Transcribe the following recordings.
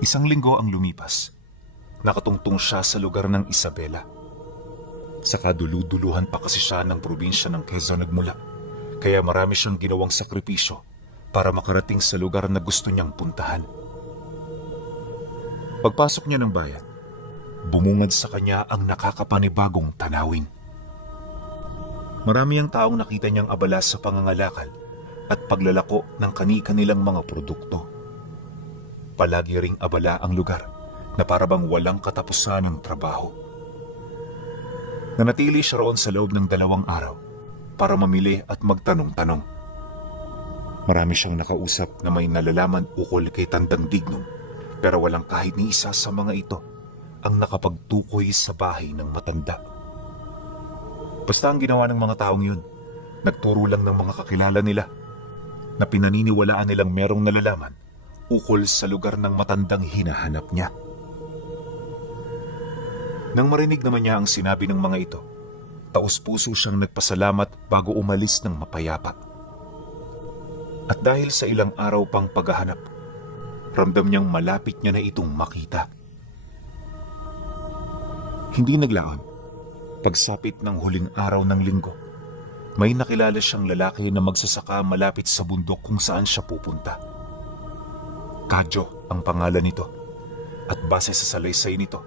Isang linggo ang lumipas. Nakatungtong siya sa lugar ng Isabela. Sa kaduluduluhan pa kasi siya ng probinsya ng Quezon nagmula, kaya marami siyang ginawang sakripisyo para makarating sa lugar na gusto niyang puntahan. Pagpasok niya ng bayan, bumungad sa kanya ang nakakapanibagong tanawin. Marami ang taong nakita niyang abala sa pangangalakal at paglalako ng kani-kanilang mga produkto. Palagi ring abala ang lugar na parabang walang katapusan ng trabaho. Nanatili siya roon sa loob ng 2 araw para mamili at magtanong-tanong. Marami siyang nakausap na may nalalaman ukol kay Tandang Dignum, pero walang kahit ni isa sa mga ito ang nakapagtukoy sa bahay ng matanda. Basta ang ginawa ng mga taong yun, nagturo lang ng mga kakilala nila na pinaniniwalaan nilang merong nalalaman ukol sa lugar ng matandang hinahanap niya. Nang marinig naman niya ang sinabi ng mga ito, taos-puso siyang nagpasalamat bago umalis ng mapayapa. At dahil sa ilang araw pang paghahanap, ramdam niyang malapit niya na itong makita. Hindi naglaon. Pagsapit ng huling araw ng linggo, may nakilala siyang lalaki na magsasaka malapit sa bundok kung saan siya pupunta. Kadyo ang pangalan nito, at base sa salaysay nito,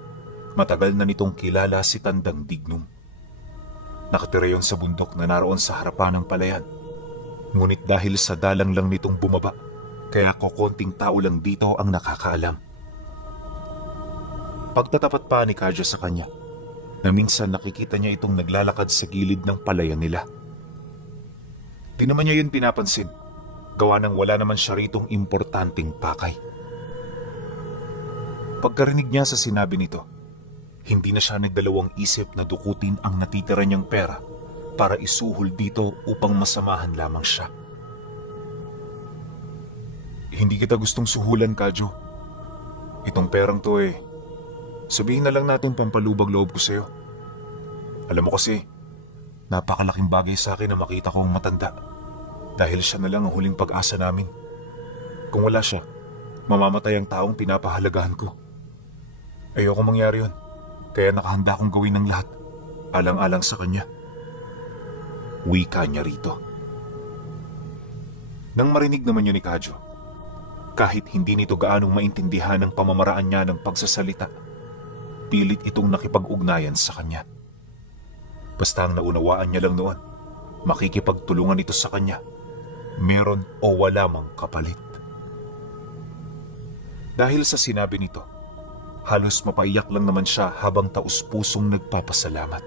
matagal na nitong kilala si Tandang Dignum. Nakatira yon sa bundok na naroon sa harapan ng palayan. Ngunit dahil sa dalang lang nitong bumaba, kaya kokonting tao lang dito ang nakakaalam. Pagtatapat pa ni Kadyo sa kanya, na minsan nakikita niya itong naglalakad sa gilid ng palayan nila. Di naman niya yun pinapansin, gawa nang wala naman siya ritong importanteng pakay. Pagkarinig niya sa sinabi nito, hindi na siya nagdalawang isip na dukutin ang natitira niyang pera para isuhol dito upang masamahan lamang siya. Hindi kita gustong suhulan, Kadyo. Itong perang to sabihin na lang natin pampalubag loob ko sa'yo. Alam mo kasi, napakalaking bagay sa akin na makita ko ang matanda dahil siya na lang ang huling pag-asa namin. Kung wala siya, mamamatay ang taong pinapahalagahan ko. Ayoko mangyari yun, kaya nakahanda akong gawin ng lahat, alang-alang sa kanya. Wika niya rito. Nang marinig naman yun ni Kadyo, kahit hindi nito gaanong maintindihan ang pamamaraan niya ng pagsasalita, pilit itong nakipag-ugnayan sa kanya. Basta ang naunawaan niya lang noon, makikipagtulungan ito sa kanya, meron o wala mang kapalit. Dahil sa sinabi nito, halos mapaiyak lang naman siya habang taus-pusong nagpapasalamat.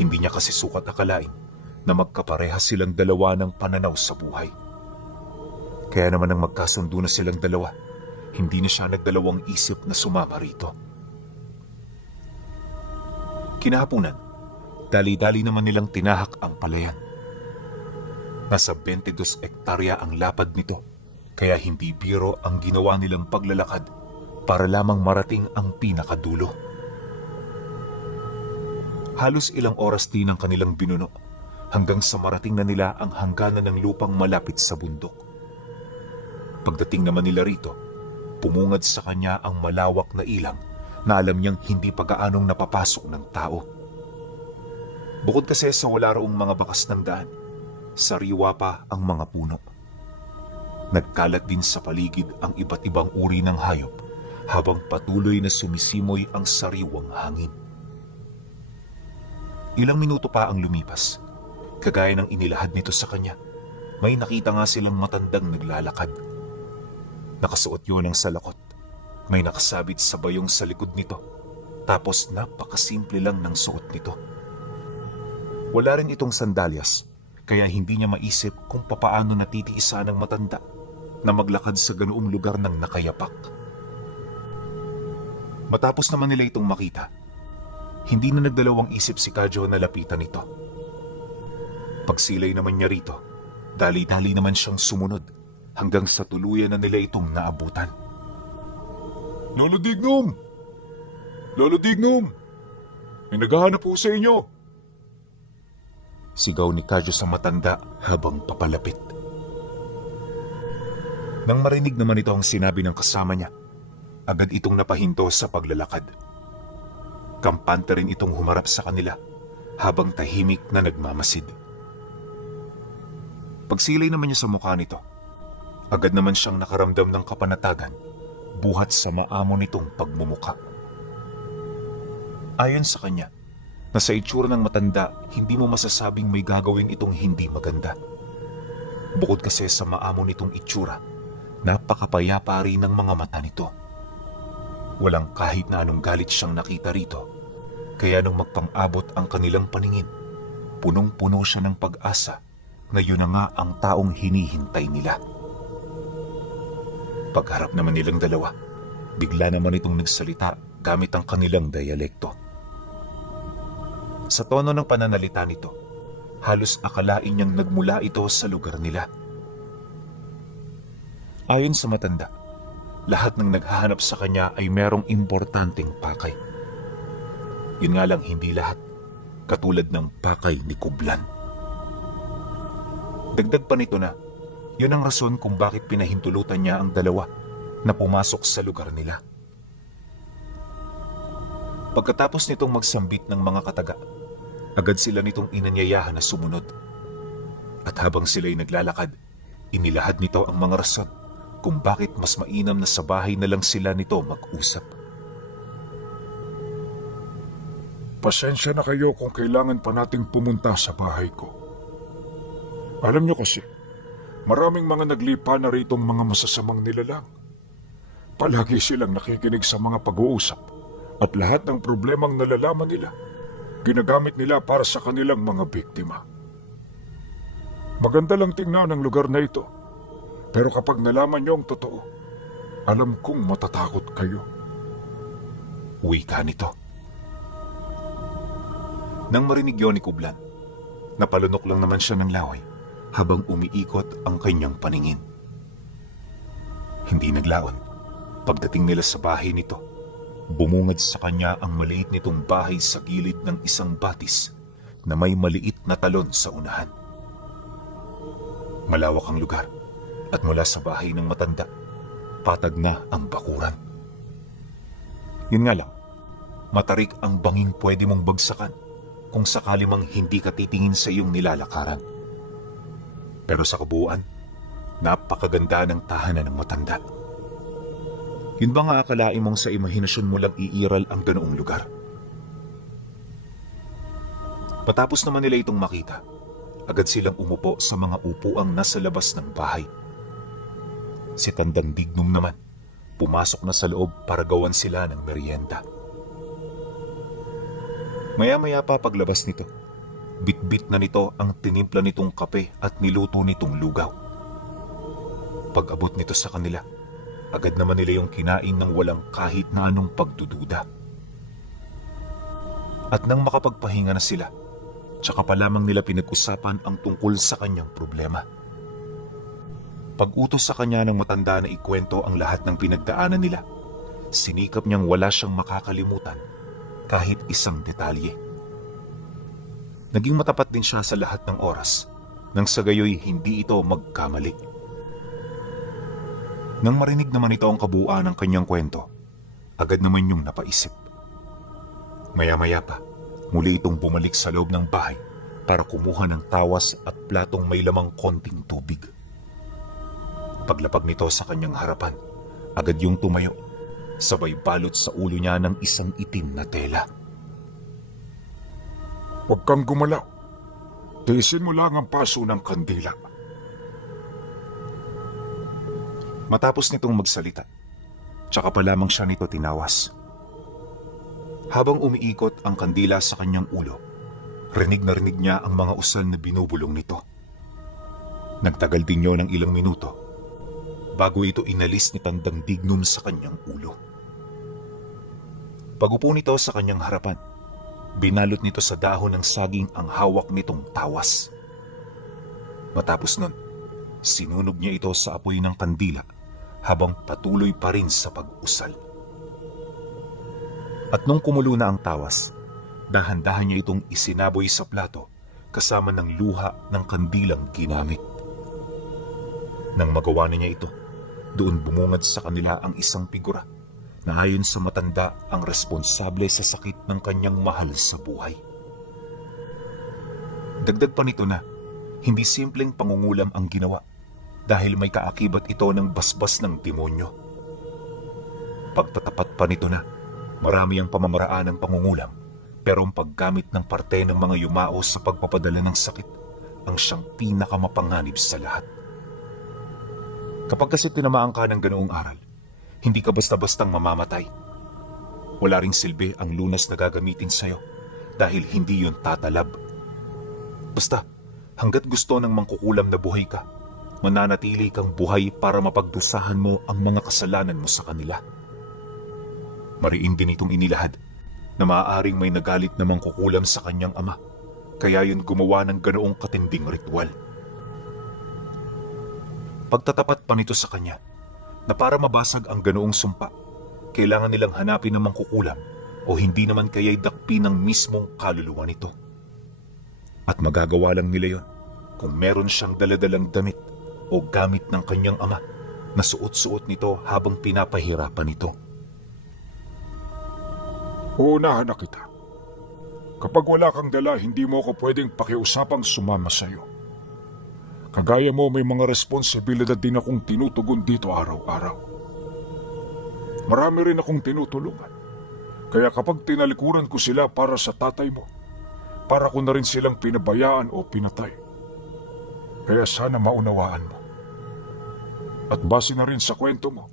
Hindi niya kasi sukat akalain na magkapareha silang dalawa ng pananaw sa buhay. Kaya naman nang magkasundo na silang dalawa, hindi na siya nagdalawang isip na sumama rito. Kinahaponan, dali-dali naman nilang tinahak ang palayan. Nasa 22 hektarya ang lapad nito, kaya hindi biro ang ginawa nilang paglalakad para lamang marating ang pinakadulo. Halos ilang oras din ang kanilang binuno hanggang sa marating na nila ang hangganan ng lupang malapit sa bundok. Pagdating naman nila rito, pumungad sa kanya ang malawak na ilang na alam niyang hindi pa gaanong napapasok ng tao. Bukod kasi sa wala roong mga bakas ng daan, sariwa pa ang mga puno. Nagkalat din sa paligid ang iba't ibang uri ng hayop habang patuloy na sumisimoy ang sariwang hangin. Ilang minuto pa ang lumipas. Kagaya ng inilahad nito sa kanya, may nakita nga silang matandang naglalakad. Nakasuot yun ng salakot. May nakasabit sa bayong sa likod nito. Tapos napakasimple lang ng suot nito. Wala rin itong sandalyas, kaya hindi niya maisip kung papaano natitiisa ng matanda na maglakad sa ganoong lugar ng nakayapak. Matapos naman nila itong makita, hindi na nagdalawang isip si Kadyo na lapitan ito. Pagsilay naman niya rito, dali-dali naman siyang sumunod hanggang sa tuluyan na nila itong naabutan. Lolo Dignum! Lolo Dignum! May naghahanap po sa inyo! Sigaw ni Kadyo sa matanda habang papalapit. Nang marinig naman ito ang sinabi ng kasama niya, agad itong napahinto sa paglalakad. Kampante rin itong humarap sa kanila habang tahimik na nagmamasid. Pagsilay naman niya sa mukha nito, agad naman siyang nakaramdam ng kapanatagan buhat sa maamo nitong pagmumuka. Ayon sa kanya, na sa itsura ng matanda, hindi mo masasabing may gagawin itong hindi maganda. Bukod kasi sa maamo nitong itsura, napakapayapa rin ng mga mata nito. Walang kahit na anong galit siyang nakita rito, kaya nung magpang-abot ang kanilang paningin, punong-puno siya ng pag-asa na yun na nga ang taong hinihintay nila. Pagharap naman nilang dalawa, bigla naman itong nagsalita gamit ang kanilang dialekto. Sa tono ng pananalita nito, halos akalain niyang nagmula ito sa lugar nila. Ayon sa matanda, lahat ng naghahanap sa kanya ay merong importanteng pakay. Yun nga lang, hindi lahat, katulad ng pakay ni Kublan. Dagdag pa nito na, yun ang rason kung bakit pinahintulutan niya ang dalawa na pumasok sa lugar nila. Pagkatapos nitong magsambit ng mga kataga, agad sila nitong inanyayahan na sumunod. At habang sila'y naglalakad, inilahad nito ang mga rason kung bakit mas mainam na sa bahay na lang sila nito mag-usap. Pasensya na kayo kung kailangan pa nating pumunta sa bahay ko. Alam niyo kasi, maraming mga naglipa na ritong mga masasamang nilalang. Palagi silang nakikinig sa mga pag-uusap at lahat ng problemang nalalaman nila, ginagamit nila para sa kanilang mga biktima. Maganda lang tingnan ang lugar na ito, pero kapag nalaman niyo ang totoo, alam kong matatakot kayo. Wika nito. Nang marinig yun ni Kublan, napalunok lang naman siya ng laway habang umiikot ang kanyang paningin. Hindi naglaon. Pagdating nila sa bahay nito, bumungad sa kanya ang maliit nitong bahay sa gilid ng isang batis na may maliit na talon sa unahan. Malawak ang lugar at mula sa bahay ng matanda, patag na ang bakuran. Yun nga lang, matarik ang banging pwede mong bagsakan kung sakali mang hindi ka titingin sa iyong nilalakaran. Pero sa kabuuan, napakaganda ng tahanan ng matanda. Yun ba nga akalain mong sa imahinasyon mo lang iiral ang ganoong lugar? Patapos naman nila itong makita, agad silang umupo sa mga upuang nasa labas ng bahay. Si Tandang Dignum naman, pumasok na sa loob para gawan sila ng merienda. Maya-maya pa paglabas nito, bit-bit na nito ang tinimpla nitong kape at niluto nitong lugaw. Pag-abot nito sa kanila, agad naman nila yung kinain ng walang kahit na anong pagdududa. At nang makapagpahinga na sila, tsaka pa lamang nila pinag-usapan ang tungkol sa kanyang problema. Pag-utos sa kanya ng matanda na ikwento ang lahat ng pinagdaanan nila, sinikap niyang wala siyang makakalimutan kahit isang detalye. Naging matapat din siya sa lahat ng oras, nang sa gayoy hindi ito magkamali. Nang marinig naman ito ang kabuuan ng kanyang kwento, agad naman yung napaisip. Maya-maya pa, muli itong bumalik sa loob ng bahay para kumuha ng tawas at platong may lamang konting tubig. Paglapag nito sa kanyang harapan, agad yung tumayo, sabay balot sa ulo niya ng isang itim na tela. Huwag kang gumalaw. Tiisin mo lang ang paso ng kandila. Matapos nitong magsalita, tsaka pa lamang siya nito tinawas. Habang umiikot ang kandila sa kanyang ulo, rinig na rinig niya ang mga usal na binubulong nito. Nagtagal din yun ng ilang minuto bago ito inalis ni Tandang Dignum sa kanyang ulo. Pag-upo nito sa kanyang harapan, binalot nito sa dahon ng saging ang hawak nitong tawas. Matapos nun, sinunog niya ito sa apoy ng kandila habang patuloy pa rin sa pag-usal. At nung kumulo na ang tawas, dahan-dahan niya itong isinaboy sa plato kasama ng luha ng kandilang ginamit. Nang magawa na niya ito, doon bumungad sa kanila ang isang figura na ayon sa matanda ang responsable sa sakit ng kanyang mahal sa buhay. Dagdag pa nito na hindi simpleng pangungulam ang ginawa dahil may kaakibat ito ng basbas ng demonyo. Pagtatapat pa nito na marami ang pamamaraan ng pangungulam pero ang paggamit ng parte ng mga yumao sa pagpapadala ng sakit ang siyang pinakamapanganib sa lahat. Kapag kasi tinamaan ka ng ganoong aral, hindi ka basta-bastang mamamatay. Wala ring silbi ang lunas na gagamitin sa'yo dahil hindi yun tatalab. Basta, hanggat gusto ng mangkukulam na buhay ka, mananatili kang buhay para mapagdusahan mo ang mga kasalanan mo sa kanila. Mariin din itong inilahad na maaaring may nagalit na mangkukulam sa kanyang ama, kaya yun gumawa ng ganoong katinding ritual. Pagtatapat pa nito sa kanya, na para mabasag ang ganoong sumpa, kailangan nilang hanapin ng mangkukulam o hindi naman kaya'y dakpi ng mismong kaluluwa nito. At magagawa lang nila yon kung meron siyang daladalang damit o gamit ng kanyang ama na suot-suot nito habang pinapahirapan ito. Uunahan na kita. Kapag wala kang dala, hindi mo ako pwedeng pakiusapang sumama sa'yo. Kagaya mo, may mga responsibilidad din akong tinutugon dito araw-araw. Marami rin akong tinutulungan. Kaya kapag tinalikuran ko sila para sa tatay mo, para ko na rin silang pinabayaan o pinatay. Kaya sana maunawaan mo. At base na rin sa kwento mo,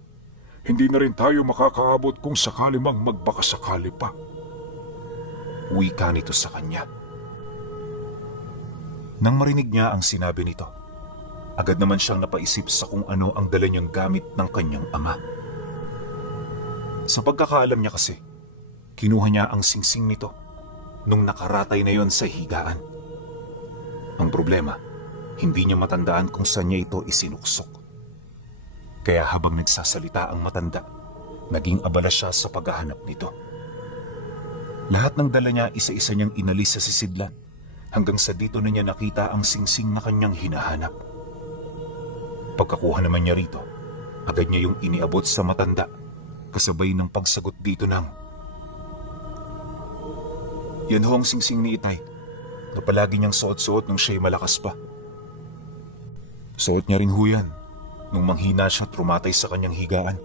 hindi na rin tayo makakaabot kung sakali mang magbakasakali pa. Wika nito sa kanya. Nang marinig niya ang sinabi nito, agad naman siyang napaisip sa kung ano ang dala niyang gamit ng kanyang ama. Sa pagkakaalam niya kasi, kinuha niya ang singsing nito nung nakaratay na yon sa higaan. Ang problema, hindi niya matandaan kung saan niya ito isinuksok. Kaya habang nagsasalita ang matanda, naging abala siya sa paghahanap nito. Lahat ng dala niya isa-isa niyang inalis sa sisidlan hanggang sa dito na niya nakita ang singsing na kanyang hinahanap. Pagkakuha naman niya rito, agad niya yung iniabot sa matanda kasabay ng pagsagot dito ng, "Yan ho ang singsing ni Itay na palagi niyang suot-suot nung siya'y malakas pa. Suot niya rin ho yan nung manghina siya at rumatay sa kanyang higaan.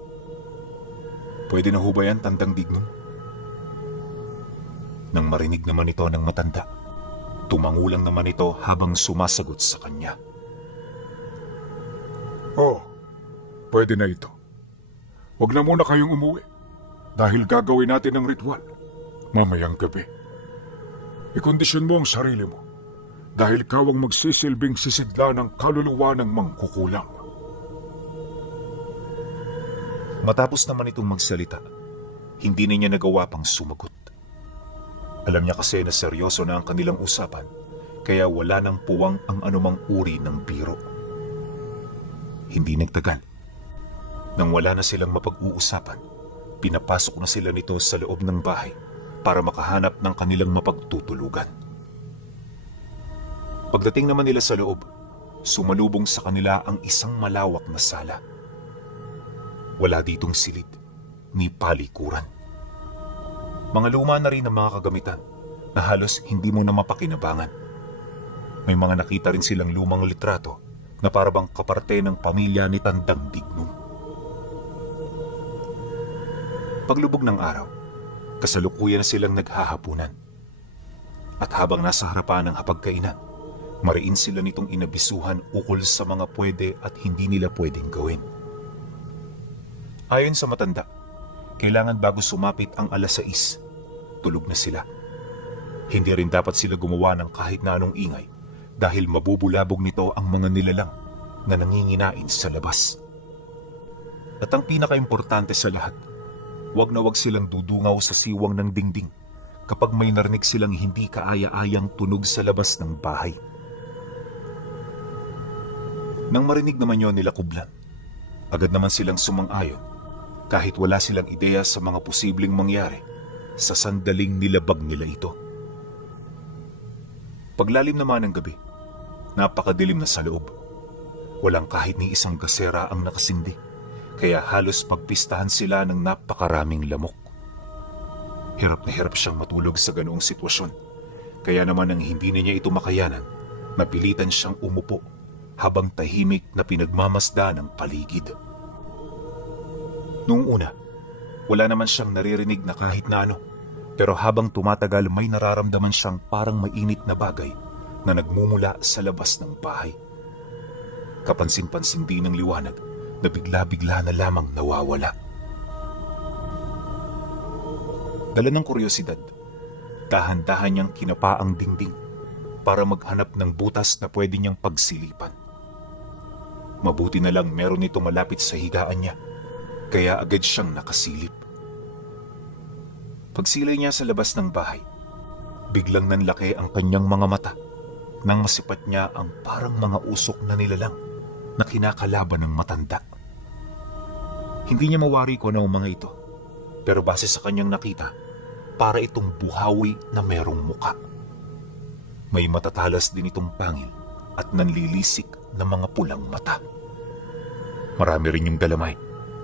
Pwede na ho ba yan, Tandang Dignon?" Nang marinig naman ito ng matanda, tumangulang naman ito habang sumasagot sa kanya. Oh, pwede na ito. Huwag na muna kayong umuwi dahil gagawin natin ang ritual mamayang gabi. Ikondisyon mo ang sarili mo dahil ikaw ang magsisilbing sisidla ng kaluluwa ng mangkukulam. Matapos naman itong magsalita, hindi na niya nagawa pang sumagot. Alam niya kasi na seryoso na ang kanilang usapan, kaya wala nang puwang ang anumang uri ng biro. Hindi nagtagal. Nang wala na silang mapag-uusapan, pinapasok na sila nito sa loob ng bahay para makahanap ng kanilang mapagtutulugan. Pagdating naman nila sa loob, sumalubong sa kanila ang isang malawak na sala. Wala ditong silid ni palikuran. Mga luma na rin ang mga kagamitan na halos hindi mo na mapakinabangan. May mga nakita rin silang lumang litrato na parabang kaparte ng pamilya ni Tandang Dignon. Paglubog ng araw, kasalukuyan na silang naghahapunan. At habang nasa harapan ng hapagkainan, mariin sila nitong inabisuhan ukol sa mga pwede at hindi nila pwedeng gawin. Ayon sa matanda, kailangan bago sumapit ang 6:00, tulog na sila. Hindi rin dapat sila gumawa ng kahit na anong ingay dahil mabubulabog nito ang mga nilalang na nanginginain sa labas. At ang pinakaimportante sa lahat, wag na wag silang dudungaw sa siwang ng dingding kapag may narinig silang hindi kaaya-ayang tunog sa labas ng bahay. Nang marinig naman yon nila Kublan, agad naman silang sumang-ayon kahit wala silang ideya sa mga posibleng mangyari sa sandaling nilabag nila ito. Paglalim naman ng gabi, napakadilim na sa loob. Walang kahit ni isang gasera ang nakasindi, kaya halos pagpistahan sila ng napakaraming lamok. Hirap na hirap siyang matulog sa ganoong sitwasyon, kaya naman ang hindi niya ito makayanan, napilitan siyang umupo habang tahimik na pinagmamasda ng paligid. Noong una, wala naman siyang naririnig na kahit na ano, pero habang tumatagal may nararamdaman siyang parang mainit na bagay na nagmumula sa labas ng bahay. Kapansin-pansin din ng liwanag na bigla-bigla na lamang nawawala. Dala ng kuryosidad, dahan-dahan niyang kinapa ang dingding para maghanap ng butas na pwede niyang pagsilipan. Mabuti na lang meron ito malapit sa higaan niya, kaya agad siyang nakasilip. Pagsilay niya sa labas ng bahay, biglang nanlaki ang kanyang mga mata nang masipat niya ang parang mga usok na nilalang na kinakalaban ng matanda. Hindi niya mawari kung ano ang mga ito, pero base sa kanyang nakita, para itong buhawi na merong muka. May matatalas din itong pangil at nanlilisik na mga pulang mata. Marami rin yung galamay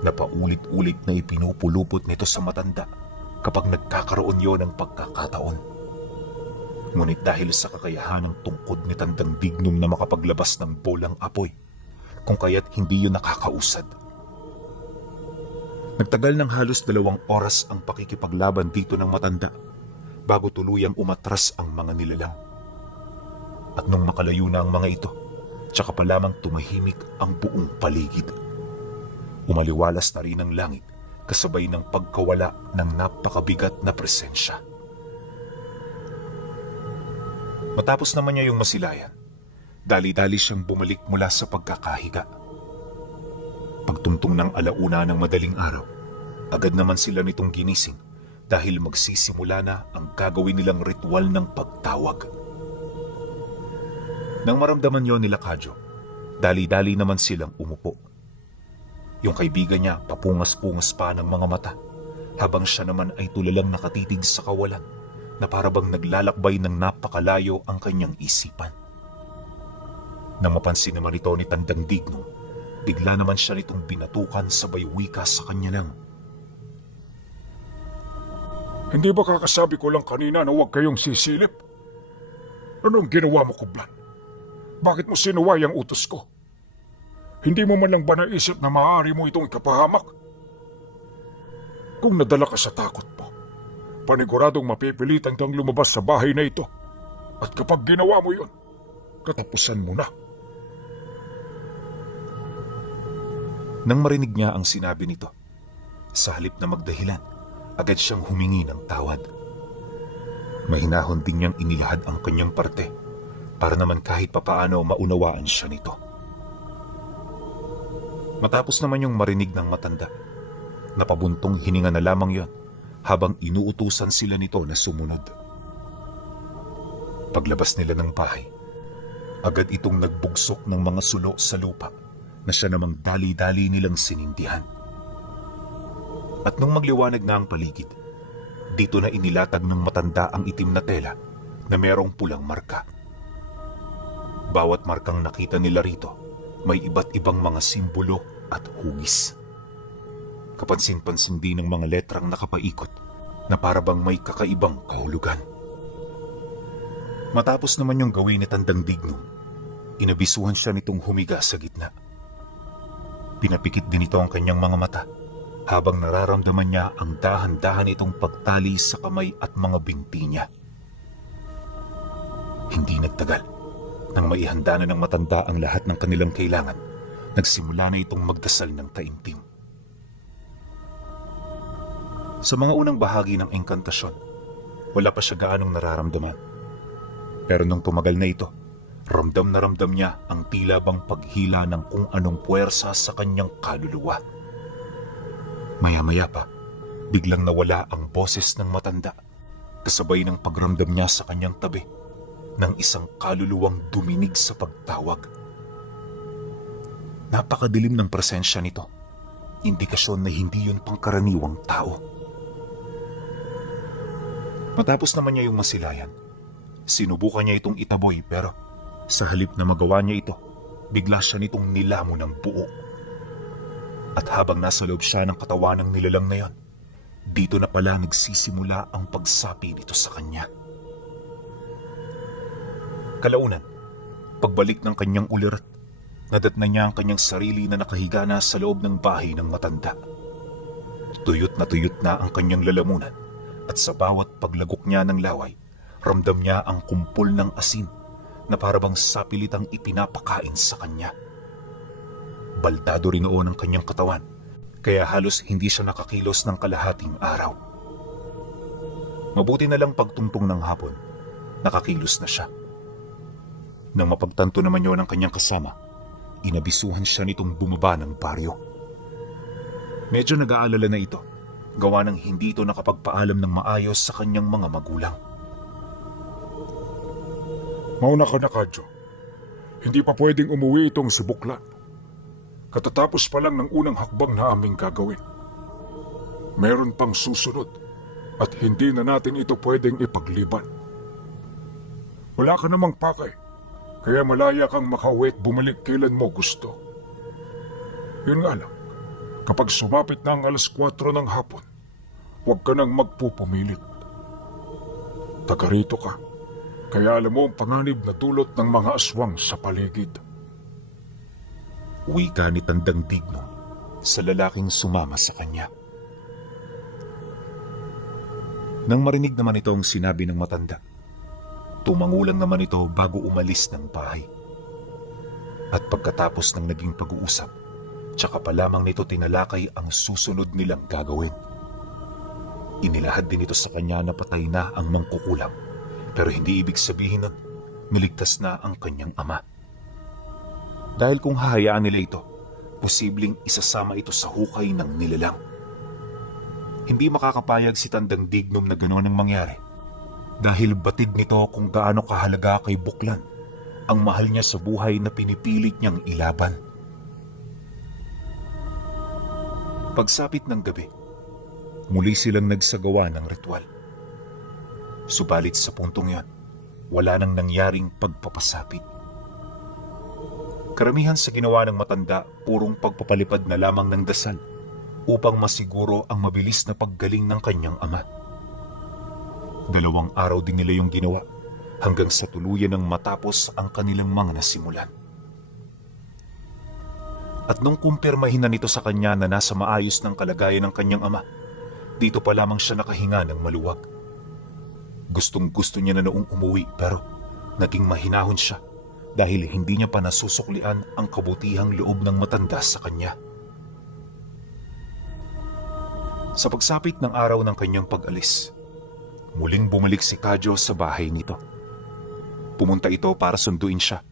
na paulit-ulit na ipinupulupot nito sa matanda kapag nagkakaroon yon ng pagkakataon. Ngunit dahil sa kakayahan ng tungkod ni Tandang Dignum na makapaglabas ng bolang apoy, kung kaya't hindi yun nakakausad. Nagtagal ng halos 2 oras ang pakikipaglaban dito ng matanda bago tuluyang umatras ang mga nilalang. At nung makalayo na ang mga ito, tsaka pa lamang tumahimik ang buong paligid. Umaliwalas na rin ang langit kasabay ng pagkawala ng napakabigat na presensya. Matapos naman niya yung masilayan, dali-dali siyang bumalik mula sa pagkakahiga. Pagtungtong ng 1:00 ng madaling araw, agad naman sila nitong ginising dahil magsisimula na ang gagawin nilang ritual ng pagtawag. Nang maramdaman yon nila Kadyo, dali-dali naman silang umupo. Yung kaibigan niya papungas-pungas pa ng mga mata habang siya naman ay tulalang nakatitig sa kawalan na parabang naglalakbay ng napakalayo ang kanyang isipan. Nang mapansin naman ito ni Tandang Dignum, bigla naman siya nitong binatukan sabay wika sa kanya lang. Hindi ba kakasabi ko lang kanina na huwag kayong sisilip? Anong ginawa mo, Kublan? Bakit mo sinuway ang utos ko? Hindi mo man lang ba naisip na maaari mo itong ikapahamak? Kung nadala ka sa takot mo, paniguradong mapipilitan kang lumabas sa bahay na ito. At kapag ginawa mo yun, katapusan mo na. Nang marinig niya ang sinabi nito, sa halip na magdahilan, agad siyang humingi ng tawad. Mahinahon din niyang inilahad ang kanyang parte para naman kahit papaano maunawaan siya nito. Matapos naman yung marinig ng matanda, napabuntong hininga na lamang yon habang inuutusan sila nito na sumunod. Paglabas nila ng bahay, agad itong nagbugsok ng mga sulo sa lupa na siya namang dali-dali nilang sinindihan. At nung magliwanag na ang paligid, dito na inilatag ng matanda ang itim na tela na merong pulang marka. Bawat markang nakita nila rito, may iba't ibang mga simbolo at hugis. Kapansin-pansin din ng mga letrang nakapaikot na parabang may kakaibang kahulugan. Matapos naman yung gawin ni Tandang Dignum, inabisuhan siya nitong humiga sa gitna. Pinapikit din ito ang kanyang mga mata habang nararamdaman niya ang dahan-dahan itong pagtali sa kamay at mga binti niya. Hindi nagtagal, nang maihanda na ng matanda ang lahat ng kanilang kailangan, nagsimula na itong magdasal ng taimtim. Sa mga unang bahagi ng engkantasyon, wala pa siya gaanong nararamdaman. Pero nung tumagal na ito, ramdam na ramdam niya ang tila bang paghila ng kung anong puwersa sa kanyang kaluluwa. Maya-maya pa, biglang nawala ang boses ng matanda, kasabay ng pagramdam niya sa kanyang tabi ng isang kaluluwang duminig sa pagtawag. Napakadilim ng presensya nito, indikasyon na hindi yun pangkaraniwang tao. Matapos naman niya yung masilayan, sinubukan niya itong itaboy pero sa halip na magawa niya ito, bigla siya nitong nilamo ng buo. At habang nasa loob siya ng katawan ng nilalang na yon, dito na pala nagsisimula ang pagsapi nito sa kanya. Kalaunan, pagbalik ng kanyang ulirat, nadatnan niya ang kanyang sarili na nakahiga na sa loob ng bahay ng matanda. Tuyot na ang kanyang lalamunan at sa bawat paglagok niya ng laway, ramdam niya ang kumpol ng asin na parabang sapilitang ipinapakain sa kanya. Baldado rin noon ang kanyang katawan, kaya halos hindi siya nakakilos ng kalahating araw. Mabuti na lang pagtungtong ng hapon, nakakilos na siya. Nang mapagtanto naman yun ng kanyang kasama, inabisuhan siya nitong bumaba ng baryo. Medyo nag-aalala na ito, gawa ng hindi ito nakapagpaalam ng maayos sa kanyang mga magulang. Mauna ka na, Kadyo. Hindi pa pwedeng umuwi itong si Buklan. Katatapos pa lang ng unang hakbang na aming gagawin. Meron pang susunod at hindi na natin ito pwedeng ipagliban. Wala ka namang pakay, kaya malaya kang makauwi at bumalik kailan mo gusto. Yun nga lang, kapag sumapit na ang 4:00 ng hapon, huwag ka nang magpupumilit. Taga rito ka, kaya alam mo ang panganib na dulot ng mga aswang sa paligid. Wika ni Tandang Digno sa lalaking sumama sa kanya. Nang marinig naman ito ang sinabi ng matanda, tumangulang naman ito bago umalis ng bahay. At pagkatapos ng naging pag-uusap, tsaka pa lamang nito tinalakay ang susunod nilang gagawin. Inilahad din ito sa kanya na patay na ang mangkukulam, pero hindi ibig sabihin nun niligtas na ang kanyang ama. Dahil kung hahayaan nila ito, posibleng isasama ito sa hukay ng nilalang. Hindi makakapayag si Tandang Dignom na gano'n ang mangyari, dahil batid nito kung gaano kahalaga kay Buklan ang mahal niya sa buhay na pinipilit niyang ilaban. Pagsapit ng gabi, muli silang nagsagawa ng ritual. Subalit sa puntong yon, wala nang nangyaring pagpapasapit. Karamihan sa ginawa ng matanda, purong pagpapalipad na lamang ng dasal upang masiguro ang mabilis na paggaling ng kanyang ama. 2 araw din nila yung ginawa hanggang sa tuluyan ng matapos ang kanilang mga nasimulan. At nung kumpirmahin na nito sa kanya na nasa maayos ng kalagayan ng kanyang ama, dito pa lamang siya nakahinga ng maluwag. Gustong-gusto niya na noong umuwi pero naging mahinahon siya dahil hindi niya pa nasusuklian ang kabutihang loob ng matanda sa kanya. Sa pagsapit ng araw ng kanyang pag-alis, muling bumalik si Kadyo sa bahay nito. Pumunta ito para sunduin siya,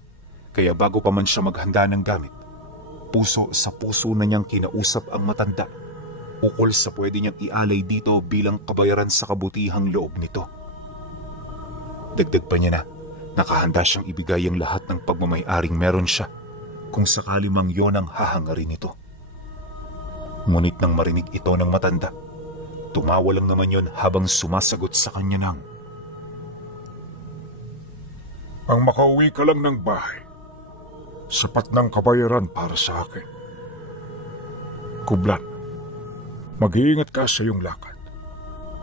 kaya bago pa man siya maghanda ng gamit, puso sa puso na niyang kinausap ang matanda ukol sa pwede niyang ialay dito bilang kabayaran sa kabutihang loob nito. Dagdag pa niya na nakahanda siyang ibigay ang lahat ng pagmamay-aring meron siya kung sakali mang yon ang hahangarin nito. Ngunit nang marinig ito ng matanda, tumawa lang naman yon habang sumasagot sa kanya ng, Ang makauwi ka lang ng bahay, sapat ng kabayaran para sa akin. Kublan, mag-iingat ka sa iyong lakad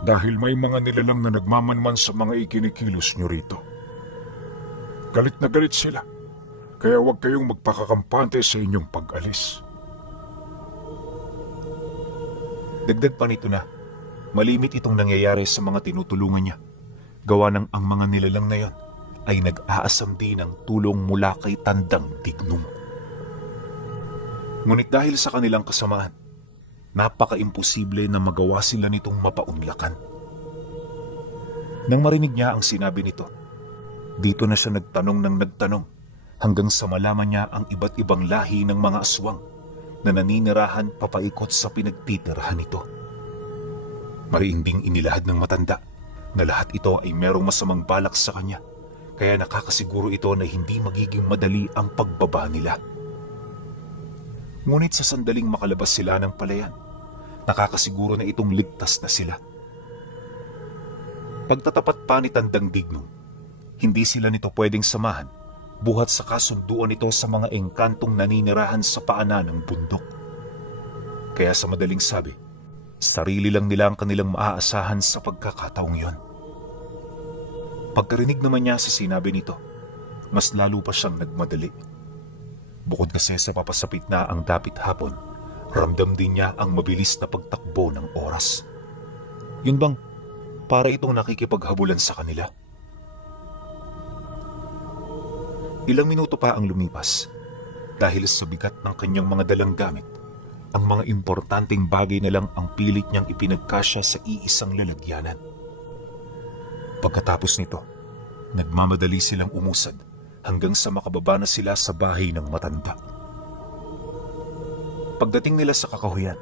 dahil may mga nilalang na nagmamanman sa mga ikinikilos nyo rito. Galit na galit sila, kaya huwag kayong magpakakampante sa inyong pag-alis. dagdag pa nito na malimit itong nangyayari sa mga tinutulungan niya, gawa ng ang mga nilalang na yon ay nag-aasam din ng tulong mula kay Tandang Dignom. Ngunit dahil sa kanilang kasamaan, napaka-imposible na magawa sila nitong mapaunlakan. Nang marinig niya ang sinabi nito, dito na siya nagtanong ng nagtanong hanggang sa malaman niya ang iba't ibang lahi ng mga aswang na naninirahan papaikot sa pinagtitirahan nito. Mariinding inilahad ng matanda na lahat ito ay merong masamang balak sa kanya, kaya nakakasiguro ito na hindi magiging madali ang pagbaba nila. Ngunit sa sandaling makalabas sila ng palayan, nakakasiguro na itong ligtas na sila. Pagtatapat pa ni Tandang Dignom, hindi sila nito pwedeng samahan buhat sa kasunduan nito sa mga engkantong naninirahan sa paanan ng bundok. Kaya sa madaling sabi, sarili lang nila ang kanilang maaasahan sa pagkakataong yon. Pagkarinig naman niya sa sinabi nito, mas lalo pa siyang nagmadali. Bukod kasi sa papasapit na ang dapit hapon, ramdam din niya ang mabilis na pagtakbo ng oras. Yun bang para itong nakikipaghabulan sa kanila? Ilang minuto pa ang lumipas dahil sa bigat ng kanyang mga dalang gamit. Ang mga importanteng bagay na lang ang pilit niyang ipinagkasya sa iisang lalagyanan. Pagkatapos nito, nagmamadali silang umusad hanggang sa makababa na sila sa bahay ng matanda. Pagdating nila sa kakahuyan,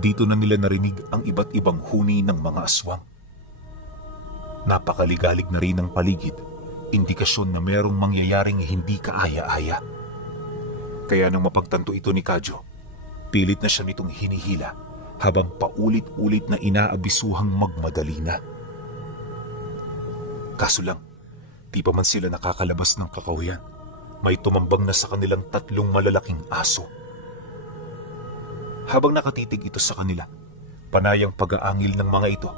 dito na nila narinig ang iba't ibang huni ng mga aswang. Napakaligalig na rin ang paligid, indikasyon na merong mangyayaring hindi kaaya-aya. Kaya nang mapagtanto ito ni Kadyo, pilit na siya nitong hinihila habang paulit-ulit na inaabisuhang magmadali na. Kaso lang, di pa man sila nakakalabas ng kakahuyan, may tumambang na sa kanilang 3 malalaking aso. Habang nakatitig ito sa kanila, panayang pag-aangil ng mga ito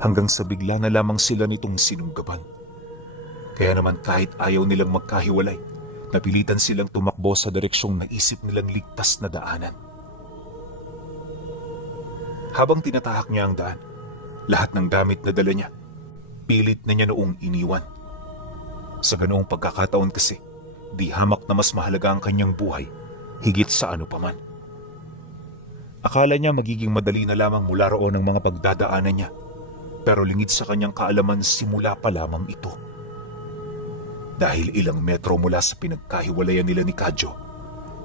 hanggang sa bigla na lamang sila nitong sinunggaban. Kaya naman kahit ayaw nilang magkahiwalay, napilitan silang tumakbo sa direksyong naisip nilang ligtas na daanan. Habang tinatahak niya ang daan, lahat ng gamit na dala niya, pilit na niya noong iniwan. Sa ganoong pagkakataon kasi, di hamak na mas mahalaga ang kanyang buhay, higit sa ano paman. Akala niya magiging madali na lamang mula roon ang mga pagdadaanan niya, pero lingid sa kanyang kaalaman simula pa lamang ito. Dahil ilang metro mula sa pinagkahiwalayan nila ni Kadyo,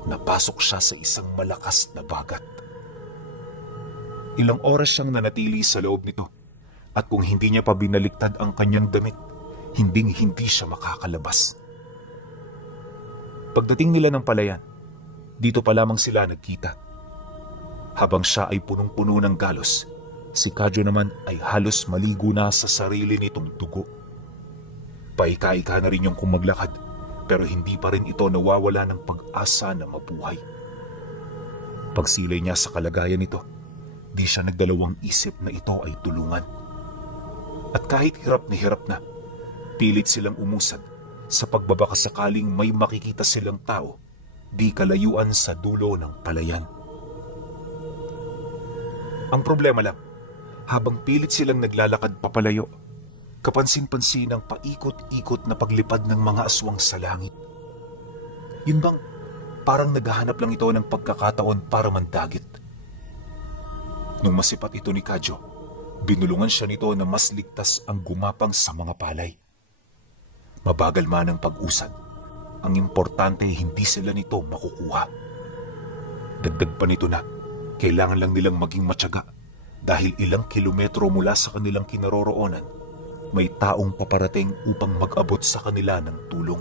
napasok siya sa isang malakas na bagat. Ilang oras siyang nanatili sa loob nito, at kung hindi niya pa binaliktad ang kanyang damit, hindi siya makakalabas. Pagdating nila ng palayan, dito pa lamang sila nagkita. Habang siya ay punong-puno ng galos, si Kadyo naman ay halos maligo na sa sarili nitong dugo. Paika-ika na rin yung kumaglakad, pero hindi pa rin ito nawawala ng pag-asa na mabuhay. Pagsilay niya sa kalagayan nito, di siya nagdalawang isip na ito ay tulungan. At kahit hirap na, pilit silang umusad sa pagbabaka sakaling may makikita silang tao di kalayuan sa dulo ng palayan. Ang problema lang, habang pilit silang naglalakad papalayo, kapansin-pansin ang paikot-ikot na paglipad ng mga aswang sa langit. Yun bang parang naghahanap lang ito ng pagkakataon para mandagit? Nung masipat ito ni Kadyo, binulungan siya nito na mas ligtas ang gumapang sa mga palay. Mabagal man ang pag-usad, ang importante hindi sila nito makukuha. Dagdag pa nito na, kailangan lang nilang maging matyaga dahil ilang kilometro mula sa kanilang kinaroroonan, may taong paparating upang mag-abot sa kanila ng tulong.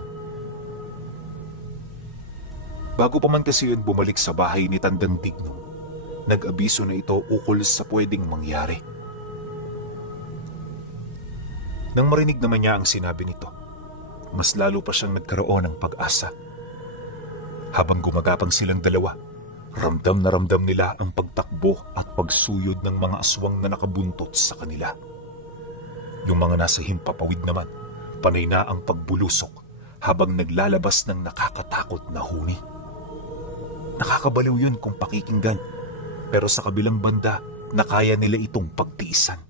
Bago pa man kasi yun bumalik sa bahay ni Tandang Dignong, nag-abiso na ito ukol sa pwedeng mangyari. Nang marinig naman niya ang sinabi nito, mas lalo pa siyang nagkaroon ng pag-asa. Habang gumagapang silang dalawa, ramdam na ramdam nila ang pagtakbo at pagsuyod ng mga aswang na nakabuntot sa kanila. Yung mga nasa himpapawid naman, panay na ang pagbulusok habang naglalabas ng nakakatakot na huni. Nakakabaliw yun kung pakikinggan, pero sa kabilang banda, nakaya nila itong pagtiisan.